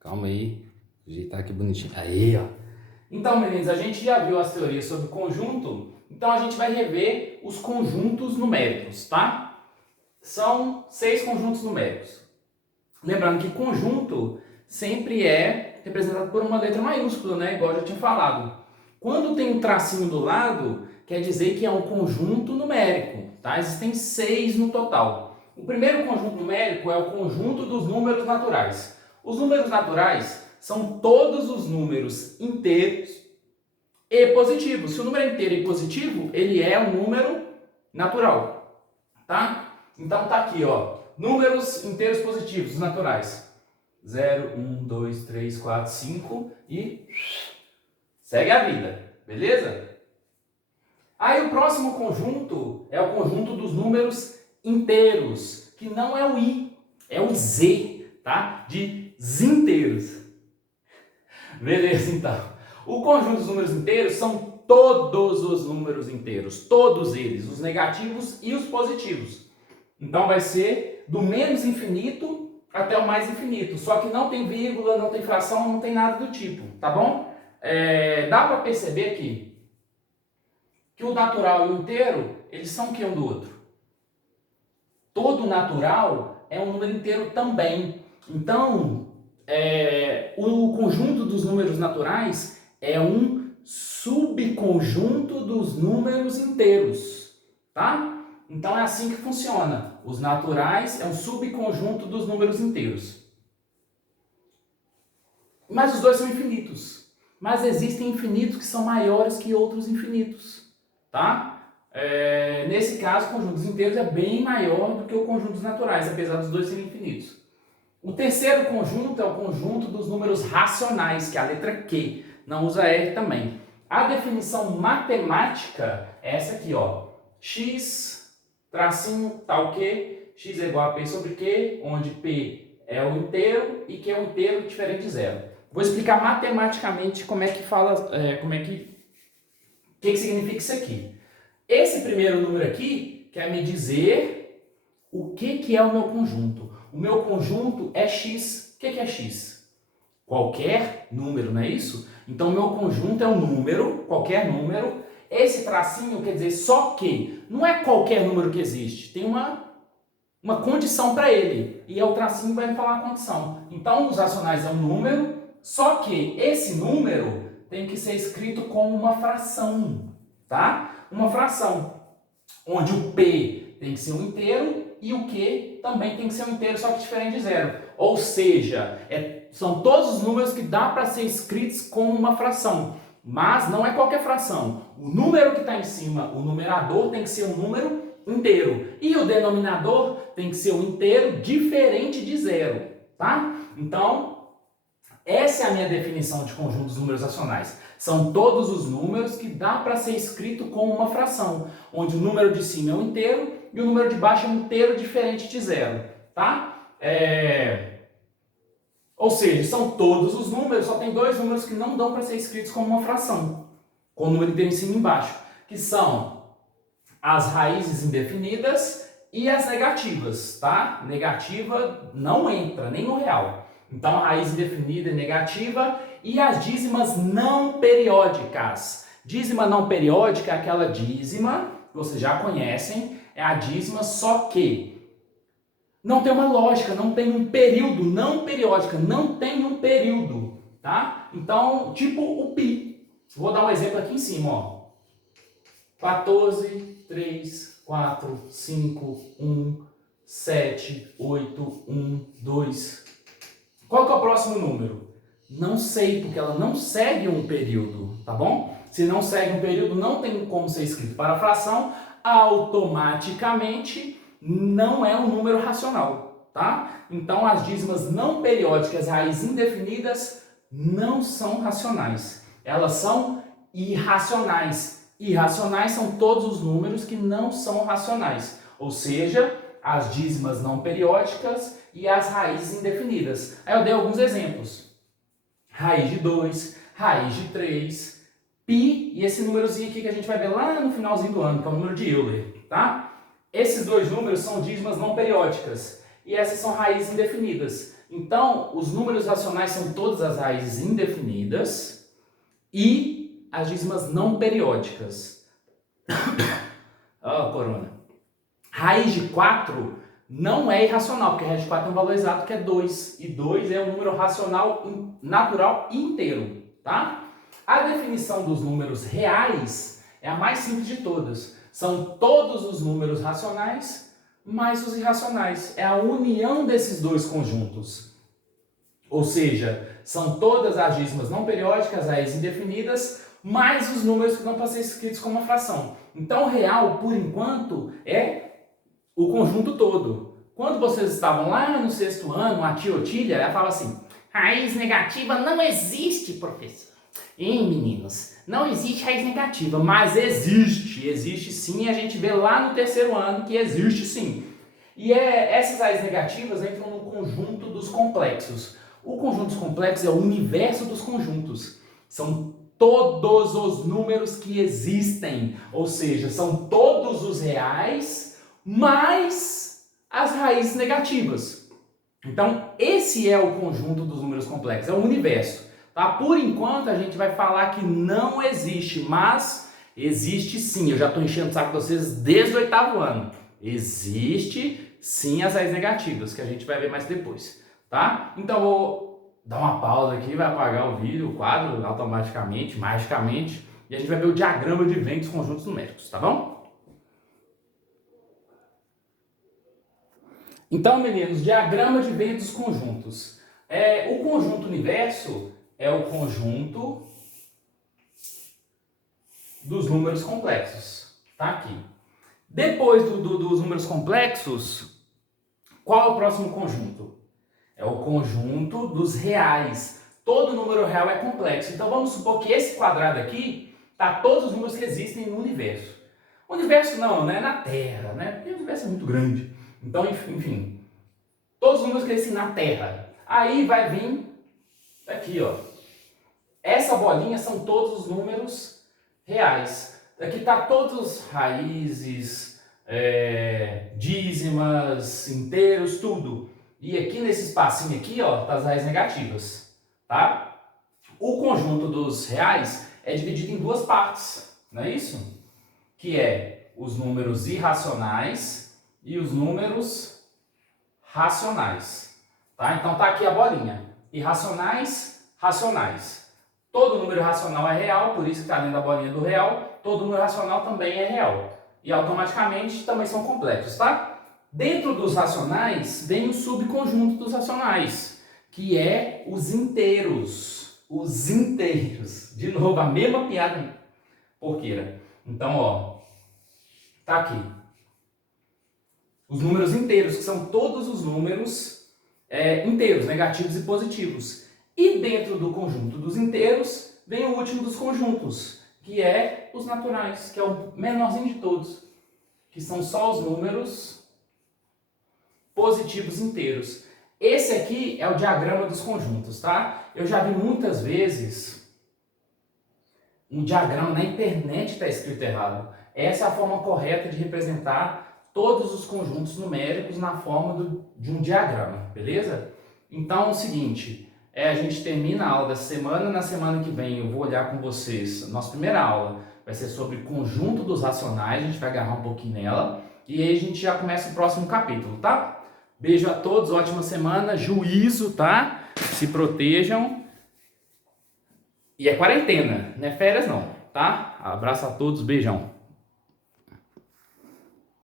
Calma aí, ajeitar aqui bonitinho. Aí, ó. Então, meninos, a gente já viu as teorias sobre conjunto, então a gente vai rever os conjuntos numéricos, tá? São 6 conjuntos numéricos. Lembrando que conjunto sempre é representado por uma letra maiúscula, né? Igual eu já tinha falado. Quando tem um tracinho do lado, quer dizer que é um conjunto numérico, tá? Existem 6 no total. O primeiro conjunto numérico é o conjunto dos números naturais. Os números naturais são todos os números inteiros e positivos. Se o número é inteiro e positivo, ele é um número natural, tá? Então tá aqui, ó, números inteiros positivos, naturais. 0, 1, 2, 3, 4, 5 e segue a vida, beleza? Aí o próximo conjunto é o conjunto dos números inteiros, que não é o I, é o Z, tá? De zinteiros. Beleza, então. O conjunto dos números inteiros são todos os números inteiros, todos eles, os negativos e os positivos. Então vai ser do menos infinito até o mais infinito, só que não tem vírgula, não tem fração, não tem nada do tipo, tá bom? Dá para perceber aqui que o natural e o inteiro, eles são o que um do outro? Todo natural é um número inteiro também. Então, o conjunto dos números naturais é um subconjunto dos números inteiros, tá? Então é assim que funciona. Os naturais é um subconjunto dos números inteiros. Mas os dois são infinitos. Mas existem infinitos que são maiores que outros infinitos, tá? Nesse caso, o conjunto dos inteiros é bem maior do que o conjunto dos naturais, apesar dos dois serem infinitos. O terceiro conjunto é o conjunto dos números racionais, que é a letra Q. Não usa R também. A definição matemática é essa aqui, ó. X, tracinho, tal Q, x é igual a P sobre Q, onde P é o inteiro e Q é o inteiro diferente de zero. Vou explicar matematicamente como é que fala, o que significa isso aqui. Esse primeiro número aqui quer me dizer o que é o meu conjunto. O meu conjunto é x. O que é x? Qualquer número, não é isso? Então, o meu conjunto é um número, qualquer número. Esse tracinho quer dizer só que. Não é qualquer número que existe. Tem uma condição para ele. E o tracinho vai me falar a condição. Então, os racionais é um número, só que esse número tem que ser escrito como uma fração, tá? Uma fração, onde o P tem que ser um inteiro e o Q também tem que ser um inteiro, só que diferente de zero. Ou seja, são todos os números que dá para ser escritos como uma fração, mas não é qualquer fração. O número que está em cima, o numerador, tem que ser um número inteiro e o denominador tem que ser um inteiro diferente de zero, tá? Então, essa é a minha definição de conjunto dos números racionais. São todos os números que dá para ser escrito como uma fração, onde o número de cima é um inteiro e o número de baixo é um inteiro diferente de zero, tá? Ou seja, são todos os números, só tem dois números que não dão para ser escritos como uma fração, com o número inteiro em cima e embaixo, que são as raízes indefinidas e as negativas, tá? Negativa não entra, nem no real. Então, a raiz indefinida é negativa e as dízimas não periódicas. Dízima não periódica é aquela dízima que vocês já conhecem, é a dízima, só que não tem uma lógica, não tem um período, não periódica, não tem um período, tá? Então, tipo o π. Vou dar um exemplo aqui em cima, ó. 14, 3, 4, 5, 1, 7, 8, 1, 2... Qual que é o próximo número? Não sei, porque ela não segue um período, tá bom? Se não segue um período, não tem como ser escrito para fração, automaticamente não é um número racional, tá? Então, as dízimas não periódicas, raízes indefinidas, não são racionais. Elas são irracionais. Irracionais são todos os números que não são racionais, ou seja, as dízimas não periódicas e as raízes indefinidas. Aí eu dei alguns exemplos. Raiz de 2, raiz de 3, π e esse númerozinho aqui que a gente vai ver lá no finalzinho do ano, que é o número de Euler, tá? Esses dois números são dízimas não periódicas e essas são raízes indefinidas. Então, os números racionais são todas as raízes indefinidas e as dízimas não periódicas. Corona. Raiz de 4 não é irracional, porque a raiz de 4 tem um valor exato que é 2. E 2 é um número racional natural inteiro, tá? A definição dos números reais é a mais simples de todas. São todos os números racionais mais os irracionais. É a união desses dois conjuntos. Ou seja, são todas as dízimas não periódicas, as indefinidas, mais os números que não podem ser escritos como uma fração. Então, o real, por enquanto, é o conjunto todo. Quando vocês estavam lá no 6º ano, a tia Otília, ela falava assim: raiz negativa não existe, professor. Hein, meninos? Não existe raiz negativa, mas existe sim, e a gente vê lá no 3º ano que existe sim. E essas raízes negativas entram no conjunto dos complexos. O conjunto dos complexos é o universo dos conjuntos. São todos os números que existem, ou seja, são todos os reais mais as raízes negativas. Então, esse é o conjunto dos números complexos, é o universo. Tá? Por enquanto, a gente vai falar que não existe, mas existe sim. Eu já estou enchendo o saco de vocês desde o 8º ano. Existe sim as raízes negativas, que a gente vai ver mais depois. Tá? Então, vou dar uma pausa aqui, vai apagar o vídeo, o quadro automaticamente, magicamente, e a gente vai ver o diagrama de Venn dos conjuntos numéricos, tá bom? Então, meninos, diagrama de Venn dos conjuntos. O conjunto universo é o conjunto dos números complexos. Tá aqui. Depois dos números complexos, qual é o próximo conjunto? É o conjunto dos reais. Todo número real é complexo. Então vamos supor que esse quadrado aqui tá todos os números que existem no universo. O universo não, né? Na Terra, né? Porque o universo é muito grande. Então, enfim, todos os números que existem na Terra. Aí vai vir aqui, ó. Essa bolinha são todos os números reais. Aqui tá todos raízes, dízimas, inteiros, tudo. E aqui nesse espacinho aqui, ó, tá as raízes negativas, tá? O conjunto dos reais é dividido em duas partes, não é isso? Que é os números irracionais e os números racionais, tá? Então tá aqui a bolinha. Irracionais, racionais. Todo número racional é real, por isso que está dentro da bolinha do real. Todo número racional também é real. E automaticamente também são complexos, tá? Dentro dos racionais, vem o subconjunto dos racionais, que é os inteiros. Os inteiros. De novo, a mesma piada porqueira. Então, ó, tá aqui. Os números inteiros, que são todos os números inteiros, negativos e positivos. E dentro do conjunto dos inteiros, vem o último dos conjuntos, que é os naturais, que é o menorzinho de todos, que são só os números positivos inteiros. Esse aqui é o diagrama dos conjuntos, tá? Eu já vi muitas vezes um diagrama na internet está escrito errado. Essa é a forma correta de representar todos os conjuntos numéricos na forma de um diagrama, beleza? Então é o seguinte, a gente termina a aula dessa semana, na semana que vem eu vou olhar com vocês, nossa primeira aula vai ser sobre conjunto dos racionais, a gente vai agarrar um pouquinho nela, e aí a gente já começa o próximo capítulo, tá? Beijo a todos, ótima semana, juízo, tá? Se protejam. E é quarentena, não é férias não, tá? Abraço a todos, beijão.